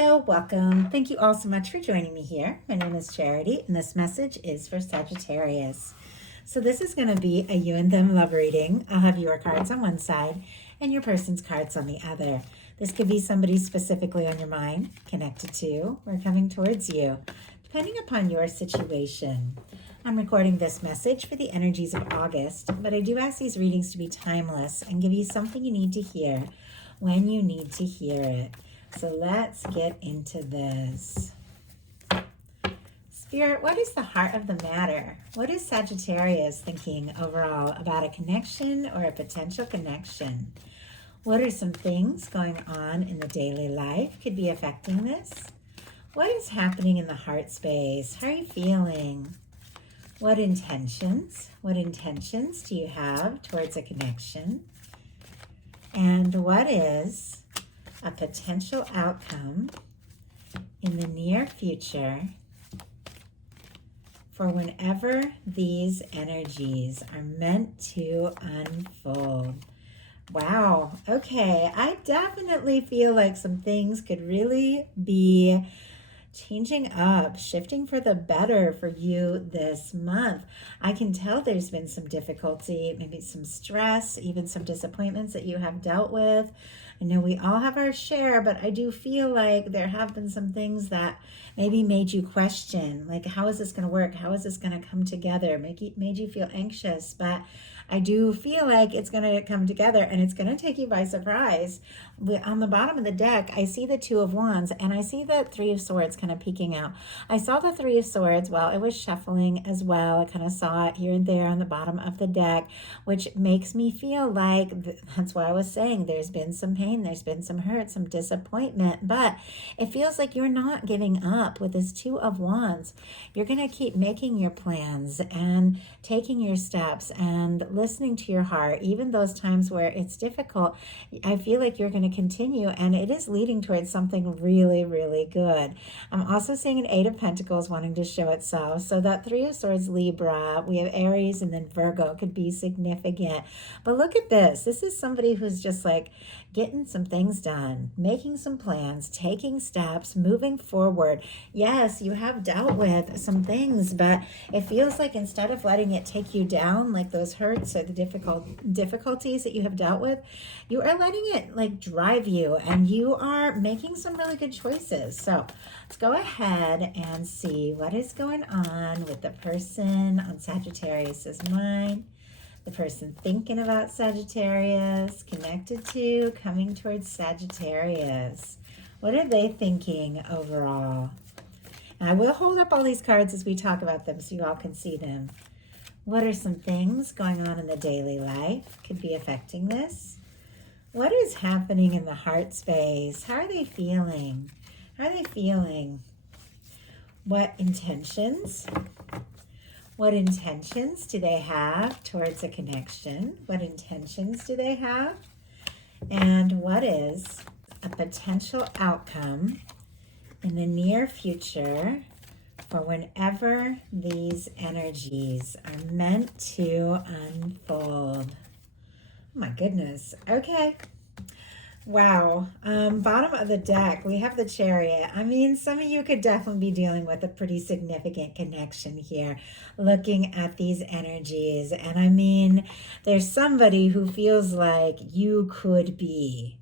Hello, welcome. Thank you all so much for joining me here. My name is Charity, and this message is for Sagittarius. So this is going to be a you and them love reading. I'll have your cards on one side and your person's cards on the other. This could be somebody specifically on your mind, connected to, or coming towards you, depending upon your situation. I'm recording this message for the energies of August, but I do ask these readings to be timeless and give you something you need to hear when you need to hear it. So let's get into this. Spirit, what is the heart of the matter? What is Sagittarius thinking overall about a connection or a potential connection? What are some things going on in the daily life could be affecting this? What is happening in the heart space? How are you feeling? What intentions do you have towards a connection? And what is a potential outcome in the near future for whenever these energies are meant to unfold? Wow, okay, I definitely feel like some things could really be changing up, shifting for the better for you this month. I can tell there's been some difficulty, maybe some stress, even some disappointments that you have dealt with. I know we all have our share, but I do feel like there have been some things that maybe made you question, like, how is this going to work? How is this going to come together? Made you feel anxious, but I do feel like it's going to come together and it's going to take you by surprise. On the bottom of the deck, I see the Two of Wands and I see the Three of Swords kind of peeking out. I saw the Three of Swords while I was shuffling as well. I kind of saw it here and there on the bottom of the deck, which makes me feel like, that's why I was saying there's been some pain, there's been some hurt, some disappointment, but it feels like you're not giving up with this Two of Wands. You're going to keep making your plans and taking your steps and listening to your heart, even those times where it's difficult. I feel like you're going to continue, and it is leading towards something really, really good. I'm also seeing an Eight of Pentacles wanting to show itself. So that Three of Swords, Libra, we have Aries, and then Virgo could be significant. But look at this. This is somebody who's just like getting some things done, making some plans, taking steps, moving forward. Yes, you have dealt with some things, but it feels like instead of letting it take you down, like those hurts or the difficulties that you have dealt with, you are letting it like drive you, and you are making some really good choices. So let's go ahead and see what is going on with the person on Sagittarius's mind. The person thinking about Sagittarius, connected to, coming towards Sagittarius. What are they thinking overall? And I will hold up all these cards as we talk about them so you all can see them. What are some things going on in the daily life could be affecting this? What is happening in the heart space? How are they feeling? How are they feeling? What intentions? What intentions do they have towards a connection? What intentions do they have? And what is a potential outcome in the near future for whenever these energies are meant to unfold? Oh my goodness. Okay. Wow. Bottom of the deck, we have the Chariot. I mean, some of you could definitely be dealing with a pretty significant connection here, looking at these energies. And I mean, there's somebody who feels like you could be,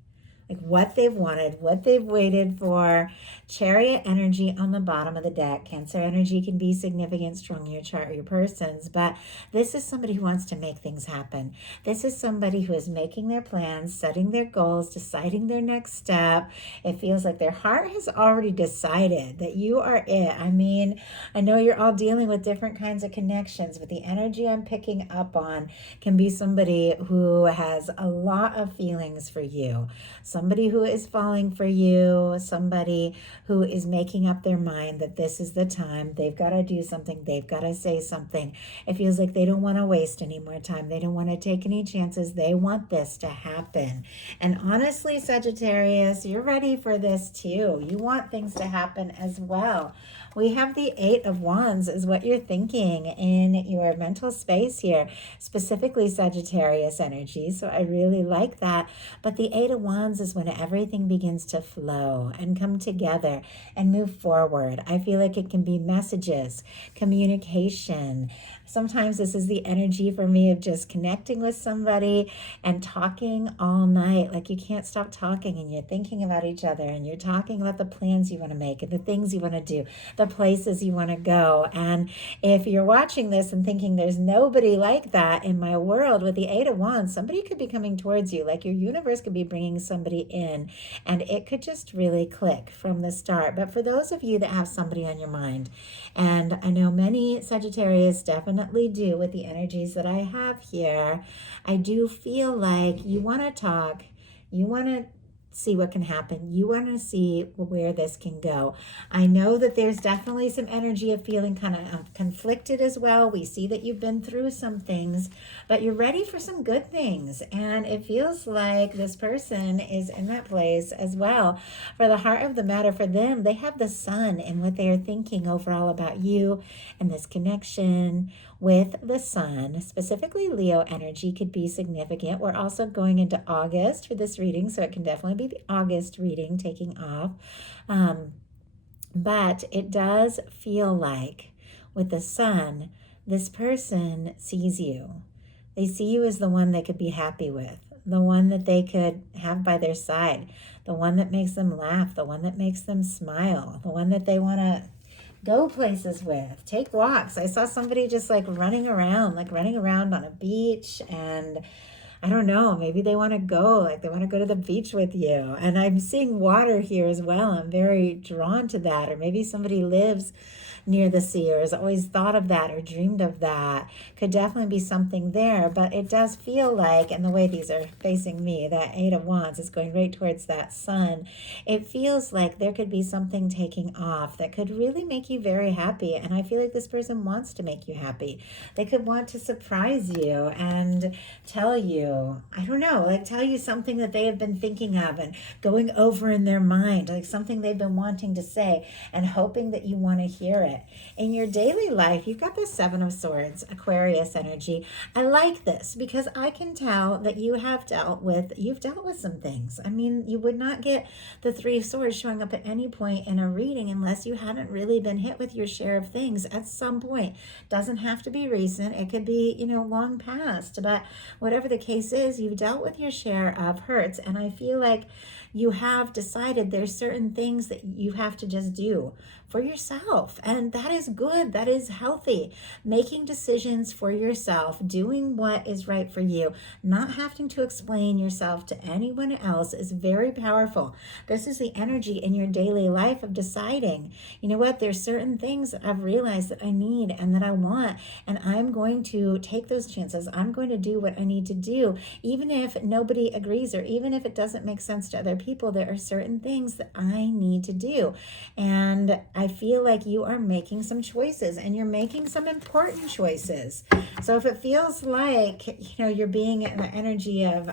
like what they've wanted, what they've waited for. Chariot energy on the bottom of the deck. Cancer energy can be significant, strong in your chart or your person's, but this is somebody who wants to make things happen. This is somebody who is making their plans, setting their goals, deciding their next step. It feels like their heart has already decided that you are it. I mean, I know you're all dealing with different kinds of connections, but the energy I'm picking up on can be somebody who has a lot of feelings for you. Somebody who is falling for you, somebody who is making up their mind that this is the time. They've got to do something. They've got to say something. It feels like they don't want to waste any more time. They don't want to take any chances. They want this to happen. And honestly, Sagittarius, you're ready for this too. You want things to happen as well. We have the Eight of Wands is what you're thinking in your mental space here, specifically Sagittarius energy. So I really like that. But the Eight of Wands is is when everything begins to flow and come together and move forward. I feel like it can be messages, communication. Sometimes this is the energy for me of just connecting with somebody and talking all night. Like you can't stop talking and you're thinking about each other and you're talking about the plans you want to make and the things you want to do, the places you want to go. And if you're watching this and thinking there's nobody like that in my world, with the Eight of Wands, somebody could be coming towards you. Like your universe could be bringing somebody in and it could just really click from the start. But for those of you that have somebody on your mind, and I know many Sagittarius definitely do with the energies that I have here, I do feel like you want to talk, you want to see what can happen. You want to see where this can go. I know that there's definitely some energy of feeling kind of conflicted as well. We see that you've been through some things, but you're ready for some good things. And it feels like this person is in that place as well. For the heart of the matter, for them, they have the sun in what they are thinking overall about you and this connection with the sun. Specifically, Leo energy could be significant. We're also going into August for this reading, so it can definitely be the August reading taking off. But it does feel like with the sun, this person sees you. They see you as the one they could be happy with, the one that they could have by their side, the one that makes them laugh, the one that makes them smile, the one that they want to go places with, take walks. I saw somebody just like running around on a beach, and I don't know, maybe they want to go, like they want to go to the beach with you. And I'm seeing water here as well. I'm very drawn to that. Or maybe somebody lives near the sea or has always thought of that or dreamed of that. Could definitely be something there, but it does feel like, and the way these are facing me, that Eight of Wands is going right towards that sun. It feels like there could be something taking off that could really make you very happy. And I feel like this person wants to make you happy. They could want to surprise you and tell you, I don't know, like tell you something that they have been thinking of and going over in their mind, like something they've been wanting to say and hoping that you want to hear it. In your daily life, you've got the Seven of Swords, Aquarius energy. I like this because I can tell that you've dealt with some things. I mean, you would not get the Three of Swords showing up at any point in a reading unless you hadn't really been hit with your share of things at some point. Doesn't have to be recent. It could be, long past. But whatever the case is, you've dealt with your share of hurts. And I feel like you have decided there's certain things that you have to just do for yourself. And that is good. That is healthy. Making decisions for yourself, doing what is right for you, not having to explain yourself to anyone else is very powerful. This is the energy in your daily life of deciding, you know what, there's certain things that I've realized that I need and that I want, and I'm going to take those chances. I'm going to do what I need to do. Even if nobody agrees or even if it doesn't make sense to other people, there are certain things that I need to do. And I feel like you are making some choices and you're making some important choices. So if it feels like, you're being in the energy of,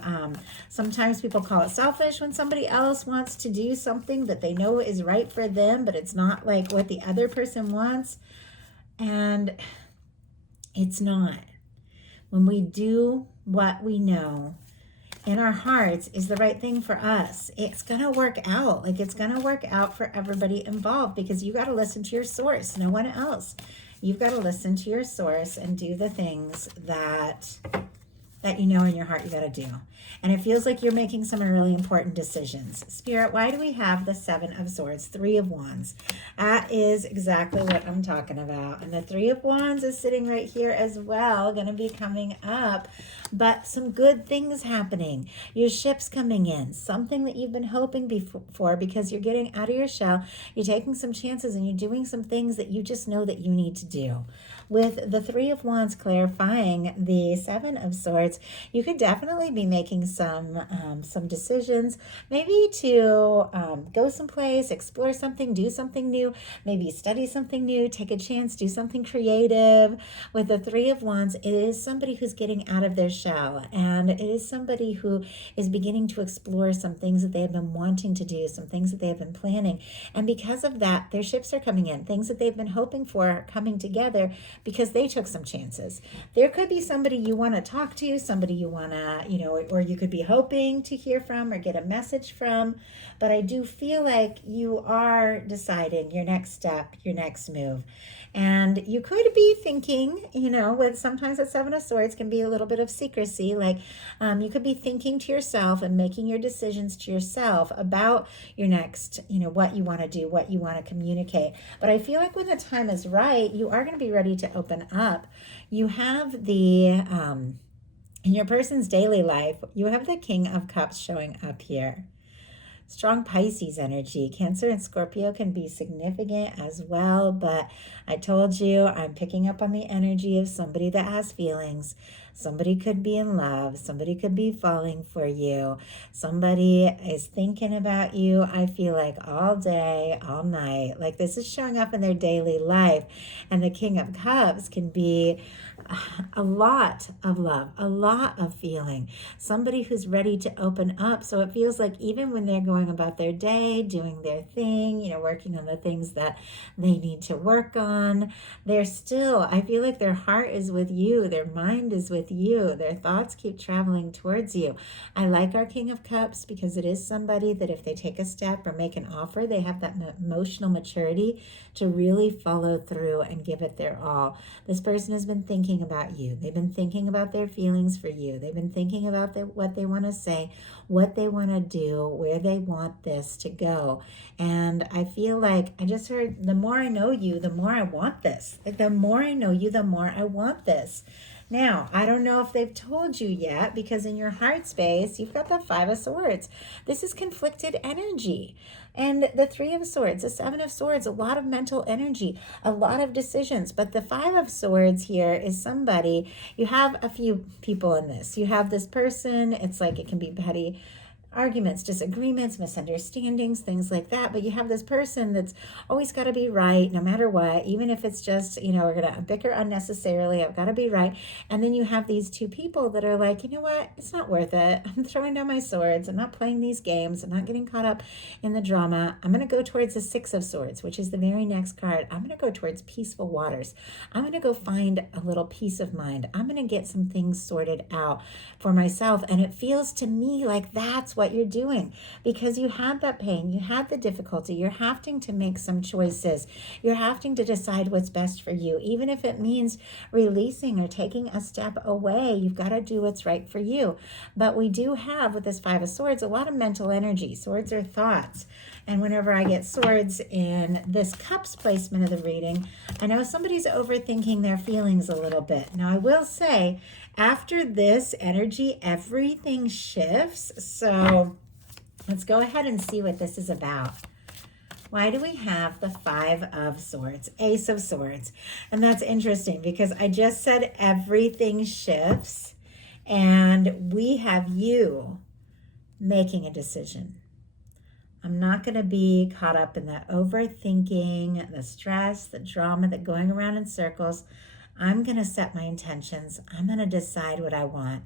sometimes people call it selfish when somebody else wants to do something that they know is right for them, but it's not like what the other person wants. And it's not. When we do what we know in our hearts is the right thing for us, it's going to work out. Like it's going to work out for everybody involved because you got to listen to your source, no one else. You've got to listen to your source and do the things that you know in your heart you got to do. And it feels like you're making some really important decisions. Spirit, why do we have the Seven of Swords, Three of Wands? That is exactly what I'm talking about. And the Three of Wands is sitting right here as well, going to be coming up. But some good things happening. Your ship's coming in. Something that you've been hoping for because you're getting out of your shell. You're taking some chances and you're doing some things that you just know that you need to do. With the Three of Wands clarifying the Seven of Swords, you could definitely be making some decisions, maybe to go someplace, explore something, do something new, maybe study something new, take a chance, do something creative. With the Three of Wands, it is somebody who's getting out of their shell, and it is somebody who is beginning to explore some things that they have been wanting to do, some things that they have been planning. And because of that, their ships are coming in. Things that they've been hoping for are coming together because they took some chances. There could be somebody you want to talk to, somebody you want to, or you could be hoping to hear from or get a message from. But I do feel like you are deciding your next step, your next move. And you could be thinking, with sometimes the Seven of Swords can be a little bit of secrecy. Like you could be thinking to yourself and making your decisions to yourself about your next, what you want to do, what you want to communicate. But I feel like when the time is right, you are going to be ready to open up. You have in your person's daily life, you have the King of Cups showing up here. Strong Pisces energy. Cancer and Scorpio can be significant as well, but I told you I'm picking up on the energy of somebody that has feelings. Somebody could be in love. Somebody could be falling for you. Somebody is thinking about you, I feel like, all day, all night. Like this is showing up in their daily life. And the King of Cups can be a lot of love, a lot of feeling. Somebody who's ready to open up. So it feels like even when they're going about their day, doing their thing, working on the things that they need to work on, they're still, I feel like their heart is with you. Their mind is with you. Their thoughts keep traveling towards you. I like our King of Cups because it is somebody that if they take a step or make an offer, they have that emotional maturity to really follow through and give it their all. This person has been thinking about you. They've been thinking about their feelings for you. They've been thinking about what they want to say, what they want to do, where they want this to go. And I feel like I just heard, the more I know you, the more I want this. Like the more I know you, the more I want this. Now, I don't know if they've told you yet, because in your heart space, you've got the Five of Swords. This is conflicted energy. And the Three of Swords, the Seven of Swords, a lot of mental energy, a lot of decisions. But the Five of Swords here is somebody, you have a few people in this. You have this person, it's like it can be petty arguments, disagreements, misunderstandings, things like that. But you have this person that's always got to be right no matter what, even if it's just, we're going to bicker unnecessarily. I've got to be right. And then you have these two people that are like, you know what? It's not worth it. I'm throwing down my swords. I'm not playing these games. I'm not getting caught up in the drama. I'm going to go towards the Six of Swords, which is the very next card. I'm going to go towards peaceful waters. I'm going to go find a little peace of mind. I'm going to get some things sorted out for myself. And it feels to me like that's what you're doing, because you had that pain, you had the difficulty, you're having to make some choices, you're having to decide what's best for you, even if it means releasing or taking a step away. You've got to do what's right for you. But we do have, with this Five of Swords, a lot of mental energy. Swords are thoughts. And whenever I get swords in this cups placement of the reading, I know somebody's overthinking their feelings a little bit. Now, I will say, after this energy, everything shifts. So let's go ahead and see what this is about. Why do we have the Five of Swords, Ace of Swords? And that's interesting because I just said everything shifts, and we have you making a decision. I'm not going to be caught up in that overthinking, the stress, the drama, that going around in circles. I'm going to set my intentions. I'm going to decide what I want.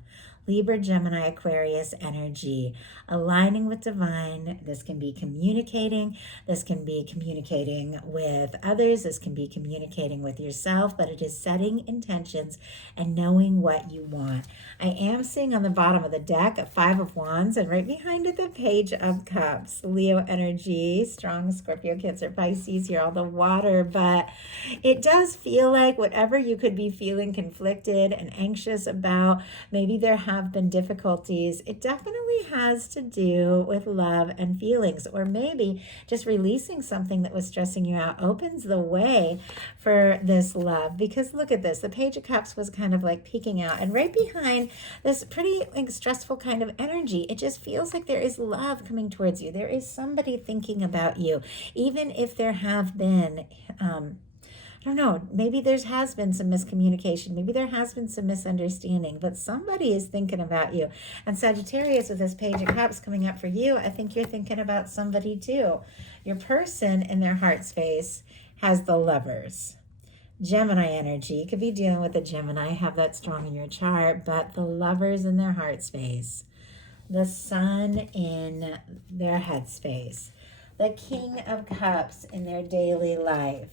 Libra, Gemini, Aquarius energy, aligning with divine. This can be communicating. This can be communicating with others. This can be communicating with yourself, but it is setting intentions and knowing what you want. I am seeing on the bottom of the deck a Five of Wands, and right behind it, the Page of Cups. Leo energy, strong Scorpio, Cancer, Pisces, here, all the water, but it does feel like whatever you could be feeling conflicted and anxious about, maybe there have been difficulties, it definitely has to do with love and feelings, or maybe just releasing something that was stressing you out opens the way for this love. Because look at this, the Page of Cups was kind of like peeking out, and right behind this pretty stressful kind of energy, it just feels like there is love coming towards you. There is somebody thinking about you, even if there have been I don't know, maybe there has been some miscommunication. Maybe there has been some misunderstanding, but somebody is thinking about you. And Sagittarius, with this Page of Cups coming up for you, I think you're thinking about somebody too. Your person in their heart space has the Lovers. Gemini energy, you could be dealing with a Gemini, have that strong in your chart, but the Lovers in their heart space. The Sun in their head space. The King of Cups in their daily life.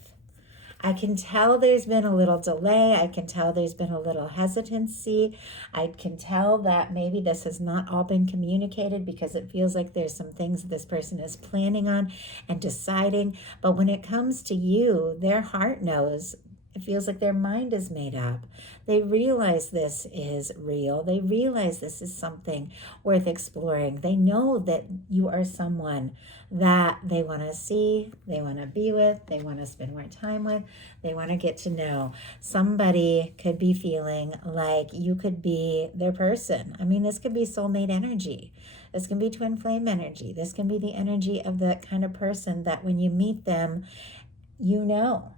I can tell there's been a little delay. I can tell there's been a little hesitancy. I can tell that maybe this has not all been communicated because it feels like there's some things that this person is planning on and deciding. But when it comes to you, their heart knows. It feels like their mind is made up. They realize this is real. They realize this is something worth exploring. They know that you are someone that they want to see, they want to be with, they want to spend more time with, they want to get to know. Somebody could be feeling like you could be their person. I mean, this could be soulmate energy. This can be twin flame energy. This can be the energy of that kind of person that when you meet them, you know.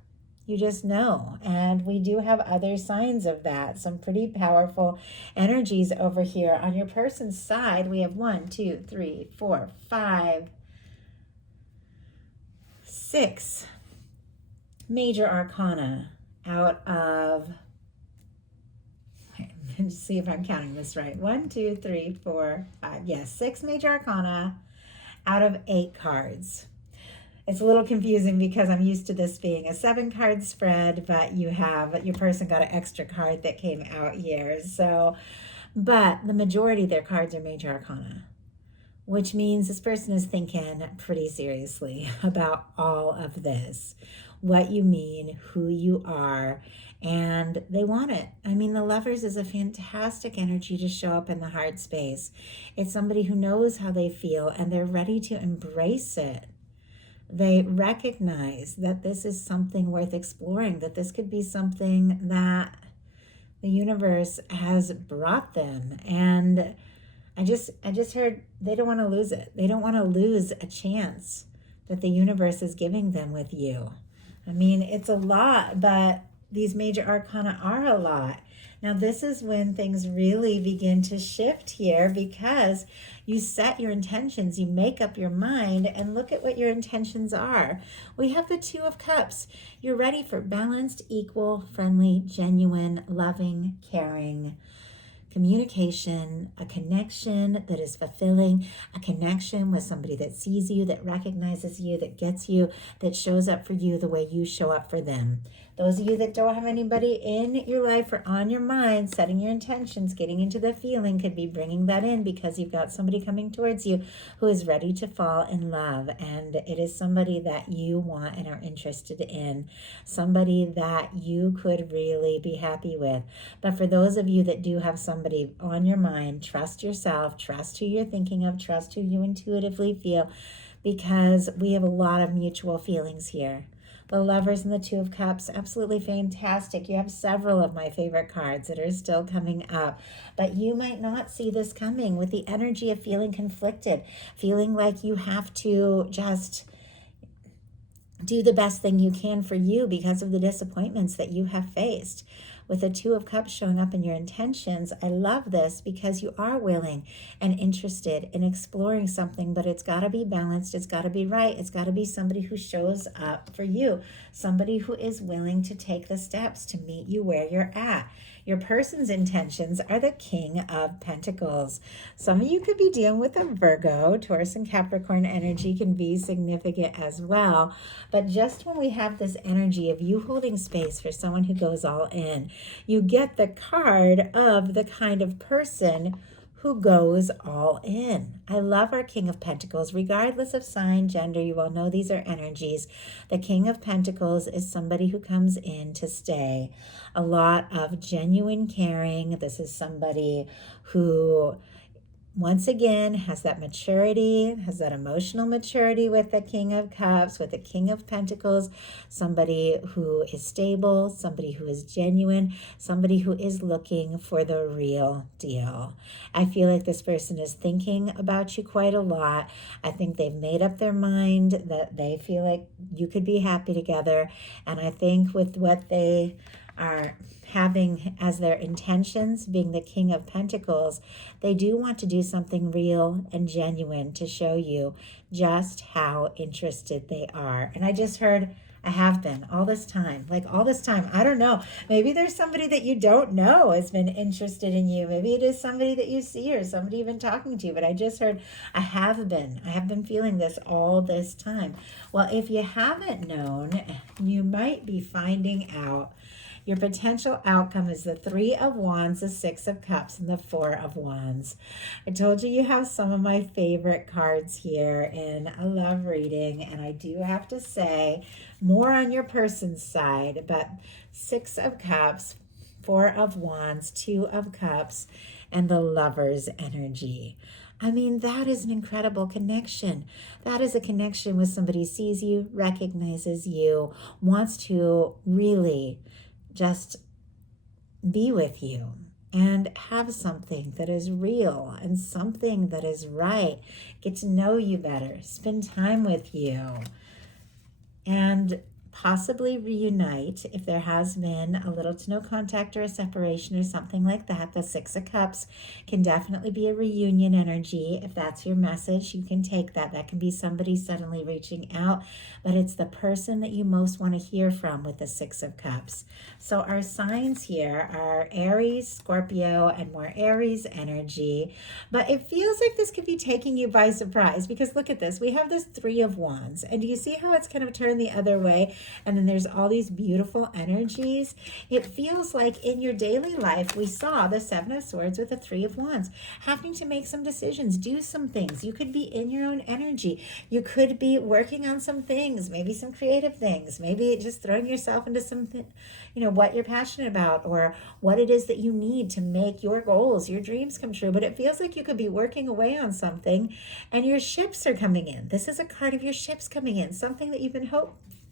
You just know. And we do have other signs of that. Some pretty powerful energies over here. On your person's side, we have 1, 2, 3, 4, 5, 6 major arcana out of, let's see if I'm counting this right. 1, 2, 3, 4, 5. Yes, 6 major arcana out of 8 cards. It's a little confusing because I'm used to this being a 7-card spread, but your person got an extra card that came out here. So, but the majority of their cards are major arcana, which means this person is thinking pretty seriously about all of this, what you mean, who you are, and they want it. I mean, the Lovers is a fantastic energy to show up in the heart space. It's somebody who knows how they feel and they're ready to embrace it. They recognize that this is something worth exploring, that this could be something that the universe has brought them. And I just heard they don't want to lose it. They don't want to lose a chance that the universe is giving them with you. I mean, it's a lot, but these major arcana are a lot. Now, this is when things really begin to shift here because you set your intentions, you make up your mind, and look at what your intentions are. We have the 2 of Cups. You're ready for balanced, equal, friendly, genuine, loving, caring communication, a connection that is fulfilling, a connection with somebody that sees you, that recognizes you, that gets you, that shows up for you the way you show up for them. Those of you that don't have anybody in your life or on your mind, setting your intentions, getting into the feeling, could be bringing that in because you've got somebody coming towards you who is ready to fall in love. And it is somebody that you want and are interested in, somebody that you could really be happy with. But for those of you that do have somebody on your mind, trust yourself, trust who you're thinking of, trust who you intuitively feel, because we have a lot of mutual feelings here. The Lovers and the 2 of Cups, absolutely fantastic. You have several of my favorite cards that are still coming up, but you might not see this coming with the energy of feeling conflicted, feeling like you have to just do the best thing you can for you because of the disappointments that you have faced. With the 2 of Cups showing up in your intentions, I love this because you are willing and interested in exploring something, but it's got to be balanced. It's got to be right. It's got to be somebody who shows up for you, somebody who is willing to take the steps to meet you where you're at. Your person's intentions are the King of Pentacles. Some of you could be dealing with a Virgo. Taurus and Capricorn energy can be significant as well. But just when we have this energy of you holding space for someone who goes all in, you get the card of the kind of person who goes all in. I love our King of Pentacles, regardless of sign, gender. You all know these are energies. The King of Pentacles is somebody who comes in to stay. A lot of genuine caring. This is somebody who, once again, has that maturity, has that emotional maturity with the King of Cups, with the King of Pentacles, somebody who is stable, somebody who is genuine, somebody who is looking for the real deal. I feel like this person is thinking about you quite a lot. I think they've made up their mind that they feel like you could be happy together. And I think with what they are having as their intentions, being the King of Pentacles, they do want to do something real and genuine to show you just how interested they are. And I just heard, I have been all this time, I don't know. Maybe there's somebody that you don't know has been interested in you. Maybe it is somebody that you see or somebody you've been talking to, but I just heard, I have been feeling this all this time. Well, if you haven't known, you might be finding out your potential outcome is the Three of Wands, the Six of Cups, and the Four of Wands. I told you have some of my favorite cards here in a love reading, and I do have to say more on your person's side, but Six of Cups, Four of Wands, Two of Cups, and the Lover's energy. I mean, that is an incredible connection. That is a connection with somebody who sees you, recognizes you, wants to really just be with you and have something that is real and something that is right. Get to know you better, spend time with you, and possibly reunite if there has been a little to no contact or a separation or something like that. The Six of Cups can definitely be a reunion energy. If that's your message, you can take that. That can be somebody suddenly reaching out, but it's the person that you most want to hear from with the Six of Cups. So our signs here are Aries, Scorpio, and more Aries energy, but it feels like this could be taking you by surprise because look at this. We have this Three of Wands, and do you see how it's kind of turned the other way? And then there's all these beautiful energies. It feels like in your daily life, we saw the Seven of Swords with the Three of Wands, having to make some decisions, do some things. You could be in your own energy. You could be working on some things, maybe some creative things, maybe just throwing yourself into something, what you're passionate about or what it is that you need to make your goals, your dreams come true. But it feels like you could be working away on something and your ships are coming in. This is a card of your ships coming in, something that you've been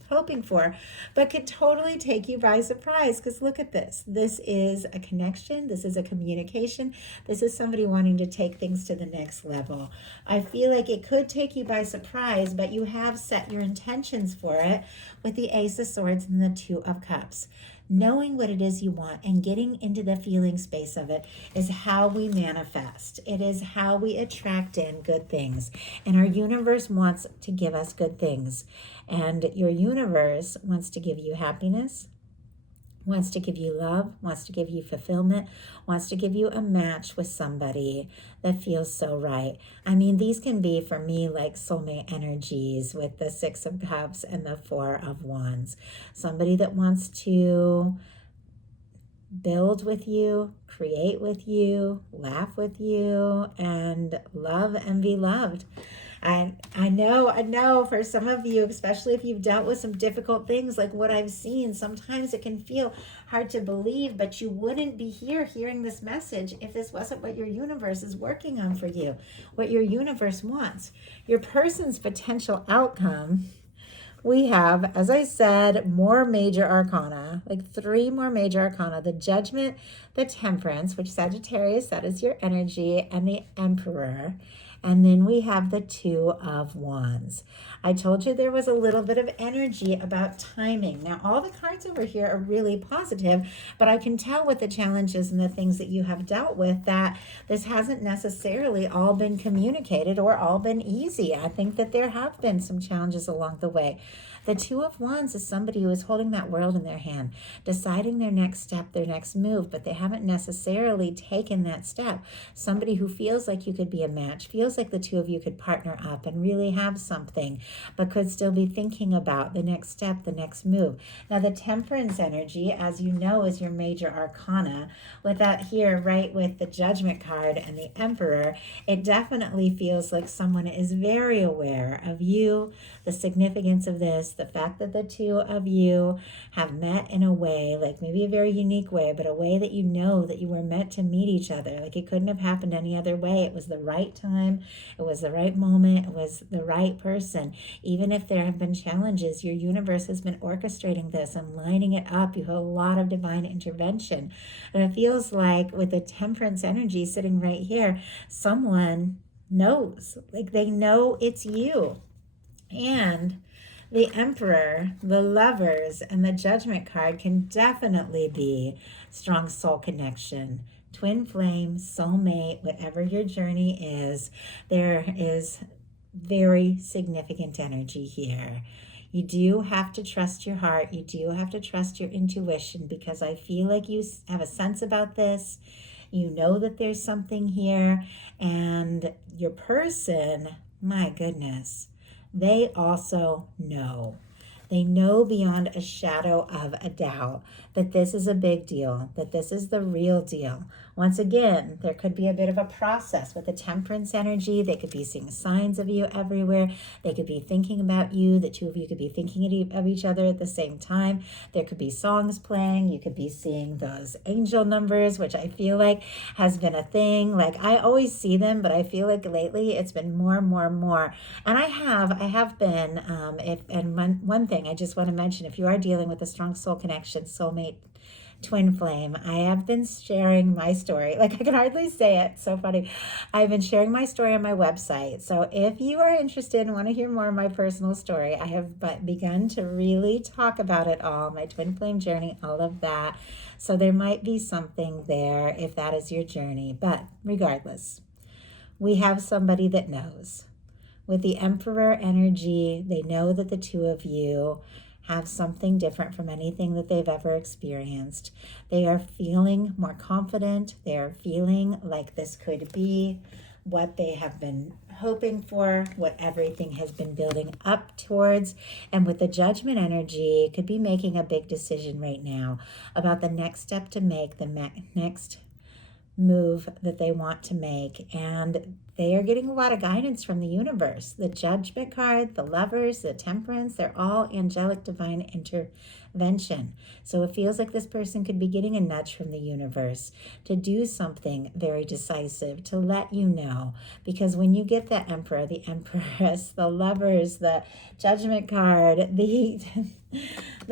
hoping for, but could totally take you by surprise. Because look at this. This is a connection. This is a communication. This is somebody wanting to take things to the next level. I feel like it could take you by surprise, but you have set your intentions for it with the Ace of Swords and the Two of Cups. Knowing what it is you want and getting into the feeling space of it is how we manifest. It is how we attract in good things. And our universe wants to give us good things. And your universe wants to give you happiness, wants to give you love, wants to give you fulfillment, wants to give you a match with somebody that feels so right. I mean, these can be, for me, like soulmate energies with the Six of Cups and the Four of Wands. Somebody that wants to build with you, create with you, laugh with you, and love and be loved. I know for some of you, especially if you've dealt with some difficult things like what I've seen, sometimes it can feel hard to believe, but you wouldn't be here hearing this message if this wasn't what your universe is working on for you, what your universe wants. Your person's potential outcome, we have, as I said, more major arcana, like 3 more major arcana: the Judgment, the Temperance, which Sagittarius, that is your energy, and the Emperor. And then we have the Two of Wands. I told you there was a little bit of energy about timing. Now, all the cards over here are really positive, but I can tell with the challenges and the things that you have dealt with that this hasn't necessarily all been communicated or all been easy. I think that there have been some challenges along the way. The Two of Wands is somebody who is holding that world in their hand, deciding their next step, their next move, but they haven't necessarily taken that step. Somebody who feels like you could be a match, feels like the two of you could partner up and really have something, but could still be thinking about the next step, the next move. Now, the Temperance energy, as you know, is your major arcana. With that here, right with the Judgment card and the Emperor, it definitely feels like someone is very aware of you, the significance of this, the fact that the two of you have met in a way, like maybe a very unique way, but a way that you know that you were meant to meet each other. Like it couldn't have happened any other way. It was the right time. It was the right moment. It was the right person. Even if there have been challenges, your universe has been orchestrating this and lining it up. You have a lot of divine intervention. And it feels like with the Temperance energy sitting right here, someone knows, like they know it's you. And the Emperor, the Lovers, and the Judgment card can definitely be strong soul connection. Twin flame, soulmate, whatever your journey is, there is very significant energy here. You do have to trust your heart. You do have to trust your intuition, because I feel like you have a sense about this. You know that there's something here, and your person, my goodness, they also know. They know beyond a shadow of a doubt that this is a big deal, that this is the real deal. Once again, there could be a bit of a process with the temperance energy. They could be seeing signs of you everywhere. They could be thinking about you. The two of you could be thinking of each other at the same time. There could be songs playing. You could be seeing those angel numbers, which I feel like has been a thing. Like, I always see them, but I feel like lately it's been more and more and more. And I have been, one thing I just want to mention, if you are dealing with a strong soul connection, soulmate, twin flame, I have been sharing my story. Like, I can hardly say it. So funny. I've been sharing my story on my website. So if you are interested and want to hear more of my personal story, I have begun to really talk about it all, my twin flame journey, all of that. So there might be something there if that is your journey. But regardless, we have somebody that knows. With the Emperor energy, they know that the two of you have something different from anything that they've ever experienced. They are feeling more confident. They are feeling like this could be what they have been hoping for, what everything has been building up towards. And with the Judgment energy, could be making a big decision right now about the next step to make, the next move that they want to make. And they are getting a lot of guidance from the universe. The Judgment card, the Lovers, the Temperance, they're all angelic divine intervention. So it feels like this person could be getting a nudge from the universe to do something very decisive, to let you know. Because when you get the Emperor, the Empress, the Lovers, the Judgment card, the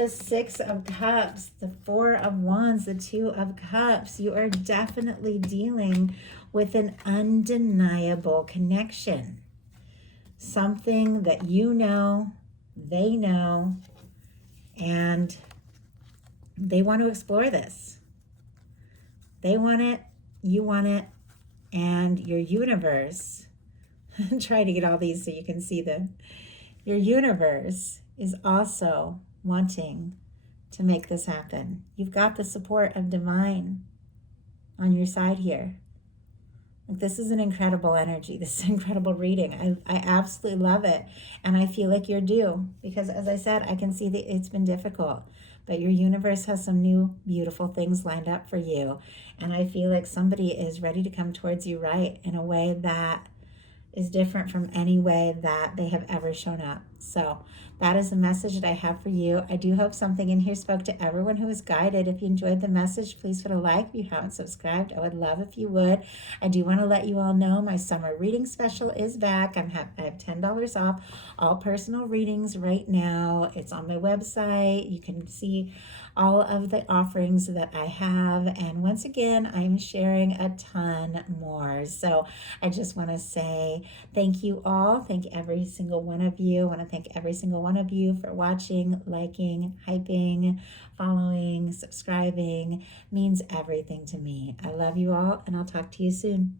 Six of Cups, the Four of Wands, the Two of Cups, you are definitely dealing with an undeniable connection. Something that you know, they know, and they want to explore this. They want it, you want it, and your universe, try to get all these so you can see them. Your universe is also wanting to make this happen. You've got the support of divine on your side here. This is an incredible energy. This is an incredible reading. I absolutely love it. And I feel like you're due because, as I said, I can see that it's been difficult. But your universe has some new beautiful things lined up for you. And I feel like somebody is ready to come towards you right in a way that is different from any way that they have ever shown up. So that is the message that I have for you. I do hope something in here spoke to everyone who was guided. If you enjoyed the message, please put a like. If you haven't subscribed, I would love if you would. I do want to let you all know my summer reading special is back. I have $10 off all personal readings right now. It's on my website. You can see all of the offerings that I have. And once again, I'm sharing a ton more. So I just want to say thank you all. Thank every single one of you. I want to thank every single one of you for watching, liking, hyping, following, subscribing. It means everything to me. I love you all, and I'll talk to you soon.